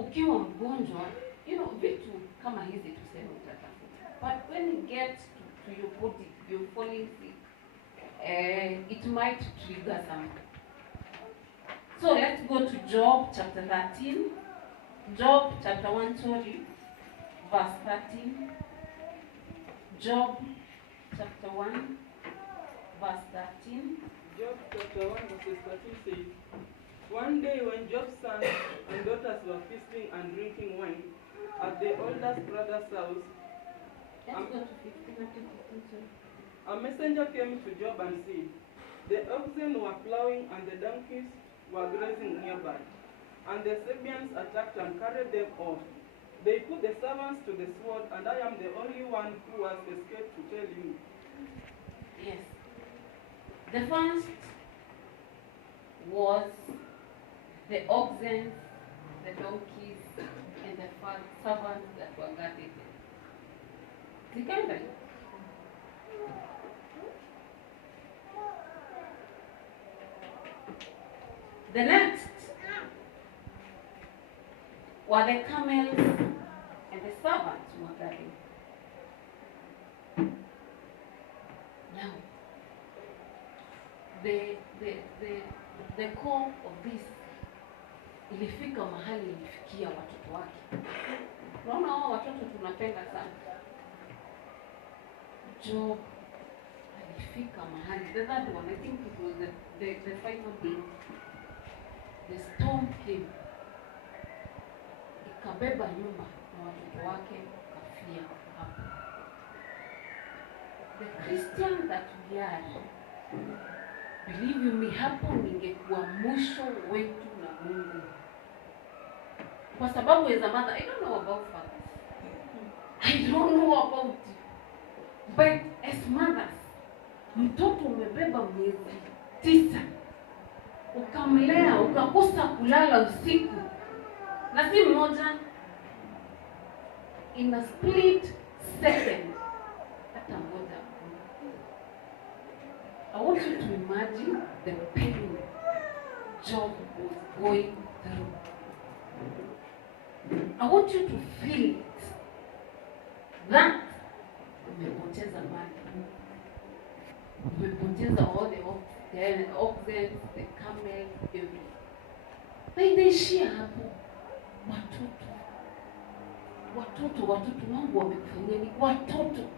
ukiwa mgonjwa, vitu kama hizi tuseme utatafuta. But when you get to your body, you're falling sick, it might trigger something. So let's go to Job chapter 13. Job chapter 1, verse 13. Job chapter 1, verse 13. Job chapter 1, verse 13 says, one day when Job's sons and daughters were feasting and drinking wine at their oldest brother's house, a messenger came to Job and said, the oxen were plowing and the donkeys were grazing nearby, and the Sabians attacked and carried them off. They put the servants to the sword, and I am the only one who has escaped to tell you. Yes. The first was the oxen, the donkeys, and the servants that were guarding them. The next were the camels and the servants who were guarding. Now, the core of this ilifika mahali ilifikia watoto wake. Unaona hao watoto tunapenda sana. Job alifika mahali. The third one, I think it was the final day. The storm came. Ikabeba nyumba na watoto wake kafia hapo. The Christian that we are, believe you me, hapo ningekuwa mwisho wetu na Mungu. Kwa sababu as a mother, I don't know about fathers. I don't know about you. But as mothers, mtoto umebeba miezi 9, ukamlea, ukakosa kulala usiku, na si mmoja, in a split second, hata mmoja. I want you to imagine the pain Job was going through. I want you to feel it. That umepoteza mali, umepoteza all the oxen, the camel, everything. Naishia hapo. Watoto wangu wamekufanyia ni watoto.